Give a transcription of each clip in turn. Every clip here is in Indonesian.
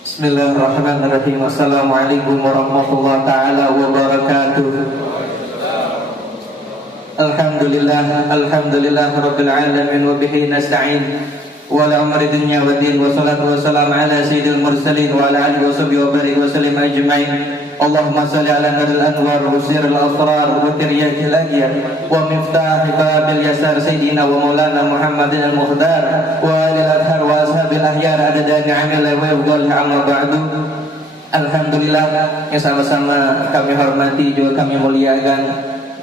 Bismillahirrahmanirrahim. Assalamualaikum warahmatullahi ta'ala wabarakatuh. Alhamdulillah Rabbil alamin wa bihi nasta'in wa la umri dunya wa din wa salatu wa salam ala sayyidil mursalin wa ala alihi wa sahbihi wa barik wa sallim ajma'in. Allahumma salli ala nuril anwar wa sirril asrar wa tiryakil ahyar wa miftah babil yasar sayyidina wa maulana Muhammadin al-Mukhdar wa alil adhar wa ashabil ahyar adada ni'amil wa yafdal amma ba'du. Alhamdulillah, yang sama-sama kami hormati juga kami muliakan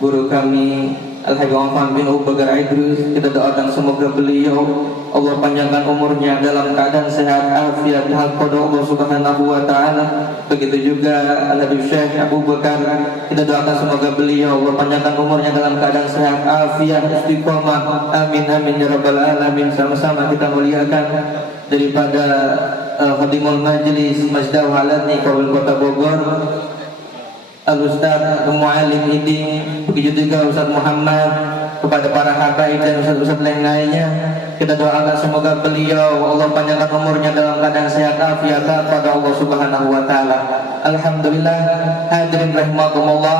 guru kami Al-Habib Muhammad bin Abu Bakar Idris. Kita doakan semoga beliau Allah panjangkan umurnya dalam keadaan sehat afiat kepada Allah Subhanahu wa taala. Begitu juga Al-Habib Syekh Abu Bakar, kita doakan semoga beliau Allah panjangkan umurnya dalam keadaan sehat afiat istiqomah. Amin amin ya rabbal alamin. Sama-sama kita muliakan daripada Khadimul Majlis Masjid Walani Kabupaten Kota Bogor, Al-Ustaz Mu'alim Iding, begitu juga Ustaz Muhammad, kepada para habaib dan ustaz-ustaz lainnya. Kita doakan semoga beliau Allah panjangkan umurnya dalam keadaan sehat afiat pada Allah Subhanahu wa taala. Alhamdulillah, hadirin rahimakumullah,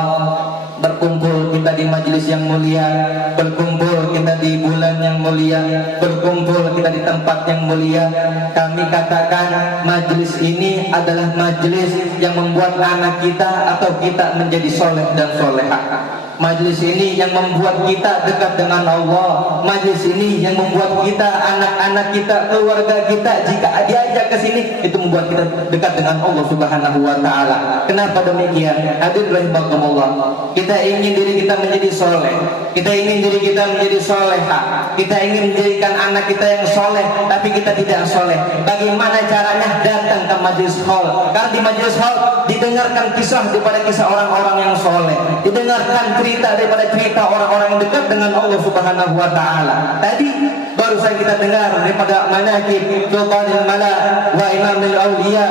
berkumpul kita di majelis yang mulia, berkumpul kita di bulan yang mulia, berkumpul kita di tempat yang mulia. Kami katakan majelis ini adalah majelis yang membuat anak kita atau kita menjadi soleh dan solehah. Majelis ini yang membuat kita dekat dengan Allah. Majelis ini yang membuat kita, anak-anak kita, keluarga kita, jika diajak ke sini, itu membuat kita dekat dengan Allah Subhanahu wa taala. Kenapa demikian? Hadirin rahimakumullah. Kita ingin diri kita menjadi soleh, kita ingin diri kita menjadi soleha, kita ingin menjadikan anak kita yang soleh, tapi kita tidak soleh. Bagaimana caranya? Datang ke majelis hall. Karena di majelis hall didengarkan kisah daripada kisah orang-orang yang soleh, didengarkan cerita daripada cerita orang-orang yang dekat dengan Allah Subhanahu wa taala. Tadi barusan kita dengar daripada manaqib Sultanul Mala wa Imamul Auliya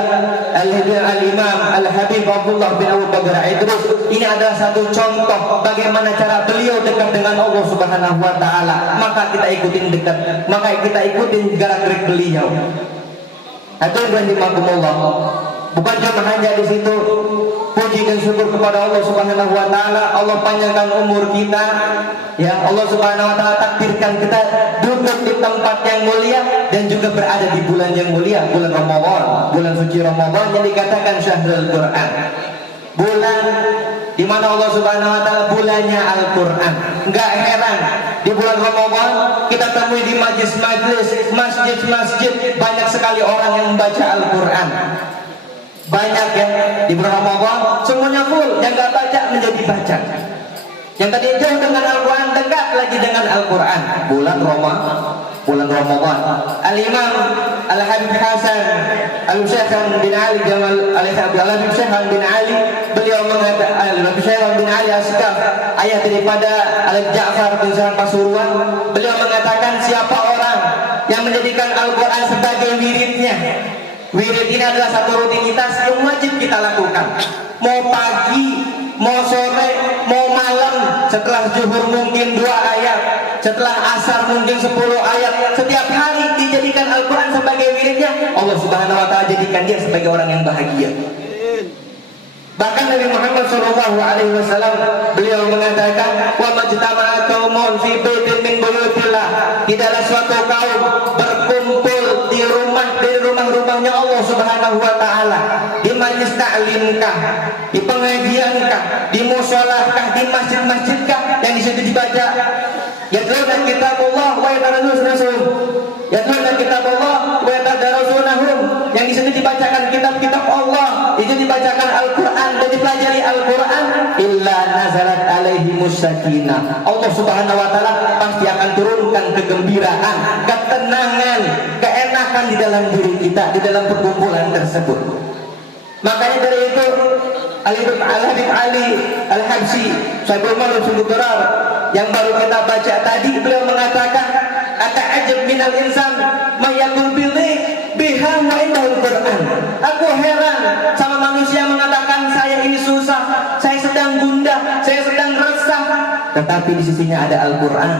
Al-Imam Al-Habib Abdullah bin Abu Bakar Idris. Ini adalah satu contoh bagaimana cara beliau dekat dengan Allah Subhanahu wa taala. Maka kita ikutin dekat, maka kita ikutin gerak-gerik beliau. Hadirin rahimakumullah. Bukan cuma hanya di situ, puji dan syukur kepada Allah Subhanahu wa taala. Allah panjangkan umur kita. Ya, Allah Subhanahu wa taala takdirkan kita duduk di tempat yang mulia dan juga berada di bulan yang mulia, bulan Ramadan, bulan suci Ramadan yang dikatakan Syahrul Quran. Bulan di mana Allah Subhanahu wa taala bulannya Al-Qur'an. Enggak heran di bulan Ramadan kita temui di majlis-majlis, masjid-masjid banyak sekali orang yang membaca Al-Qur'an. Banyak ya di bulan Ramadan, semuanya full. Yang gak baca menjadi baca, yang tadi jauh dengan Al-Quran dekat lagi dengan Al-Quran. Bulan Ramadan. Al-Imam Al-Habib Hasan Al-Syekh bin Ali Jamal Al-Habib Syekh bin Ali, beliau mengatakan Al-Habib Syekh bin Ali Asqaf, ayat daripada Al-Ja'far bin Sa'ad Pasuruan, beliau mengatakan siapa orang yang menjadikan Al-Quran sebagai wiridnya. Wirid ini adalah satu rutinitas yang wajib kita lakukan. Mau pagi, mau sore, mau malam, setelah zuhur mungkin 2 ayat, setelah asar mungkin 10 ayat. Setiap hari dijadikan Al-Quran sebagai wiridnya. Allah Subhanahu wa taala jadikan dia sebagai orang yang bahagia. Bahkan Nabi Muhammad SAW beliau mengatakan, wa majtama'a qaumun fi baitin min buyutillah, tidaklah suatu kaum berkumpul di rumah-rumahnya Allah Subhanahu wa taala, di majlis ta'limkah, di pengajiankah, di musholahkah, di masjid-masjidkah, yang di situ dibaca yatluna kitabullah wa yatadarasunahu, yatluna kitabullah wa yatadarasunahu, yang di situ dibacakan kitab-kitab Allah, itu dibacakan Al-Quran dan dipelajari Al-Quran, illa nazalat alaihimus sakinah, Allah Subhanahu wa taala pasti akan turunkan kegembiraan, ketenangan, keenakan di dalam diri kita, di dalam perkumpulan tersebut. Makanya dari itu Al-Habib Ali Al-Habsyi Syaikh Umar Subutrar yang baru kita baca tadi, beliau mengatakan, ata'ajab minal insan mayakul biha wa indahul Quran. Aku heran sama manusia mengatakan saya ini susah, saya sedang gundah, saya sedang resah, tetapi di sisinya ada Al-Quran.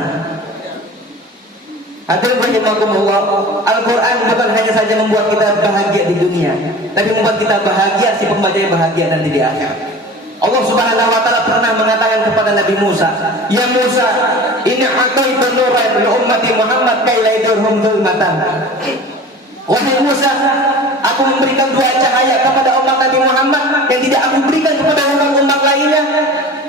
Hadirin rahimakumullah, Al-Quran bukan hanya saja membuat kita bahagia di dunia, tapi membuat kita bahagia, si pembacanya bahagia nanti di akhirat. Allah Subhanahu wa taala pernah mengatakan kepada Nabi Musa, "Ya Musa, inni a'taitu nuran li ummati Muhammad kai la yadurhum dzulmatan." Wahai Musa, aku memberikan dua cahaya kepada umat Nabi Muhammad yang tidak aku berikan kepada umat lainnya,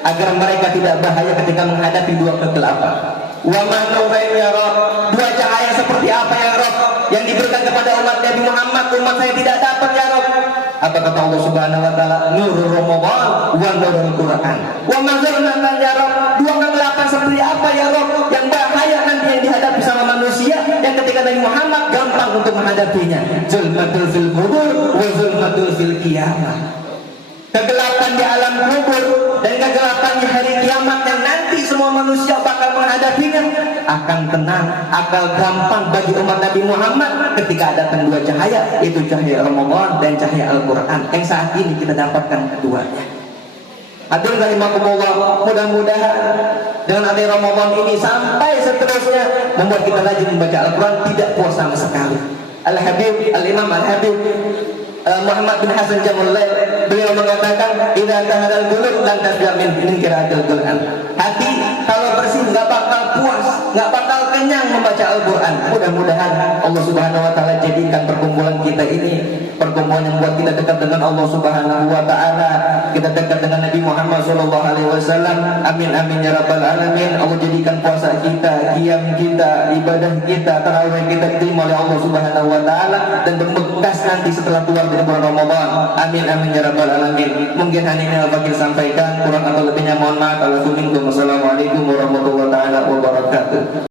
agar mereka tidak bahaya ketika menghadapi dua kegelapan. Wa ma nurain ya Rabb, dua cahaya seperti apa ya Rabb yang diberikan kepada umat Nabi Muhammad, umat saya tidak dapat ya Rabb? Apa kata Allah Subhanahu wa taala? Nurul Ramadan wa nurul Quran. Wa ma zulmatan ya Rabb, dua kegelapan seperti apa ya Rabb yang bahaya nanti yang dihadapi sama manusia yang ketika Nabi Muhammad gampang untuk menghadapinya. Zulmatul fil qubur wa zulmatul fil qiyamah. Kegelapan di alam kubur dan kegelapan di hari kiamat yang nanti semua manusia bakal menghadapinya, akan tenang, akan gampang bagi umat Nabi Muhammad ketika datang dua cahaya, yaitu cahaya Ramadan dan cahaya Al-Quran yang saat ini kita dapatkan keduanya. Hadirin rahimakumullah, mudah-mudahan dengan adanya Ramadan ini sampai seterusnya membuat kita rajin membaca Al-Quran, tidak puas sama sekali. Al-Habib, Al-Imam Al-Habib Muhammad bin Hasan Jamulail, beliau mengatakan, "Idza tahadal qulub lan tasbih min qiraatil Qur'an." Hati kalau bersih nggak bakal puas, nggak bakal kenyang membaca Al-Qur'an. Mudah-mudahan Allah Subhanahu wa taala jadikan perkumpulan kita ini perkumpulan yang membuat kita dekat dengan Allah Subhanahu wa taala, kita dekat dengan Nabi Muhammad sallallahu alaihi wasallam. Amin amin ya rabbal alamin. Allah jadikan puasa kita, qiyam kita, ibadah kita, tarawih kita diterima oleh Allah Subhanahu wa taala dan berbekas nanti setelah keluar dari bulan Ramadan. Amin amin ya rabbal alamin. Mungkin hanya ini Al-Fakir sampaikan, kurang atau lebihnya mohon maaf. Assalamualaikum warahmatullahi wabarakatuh.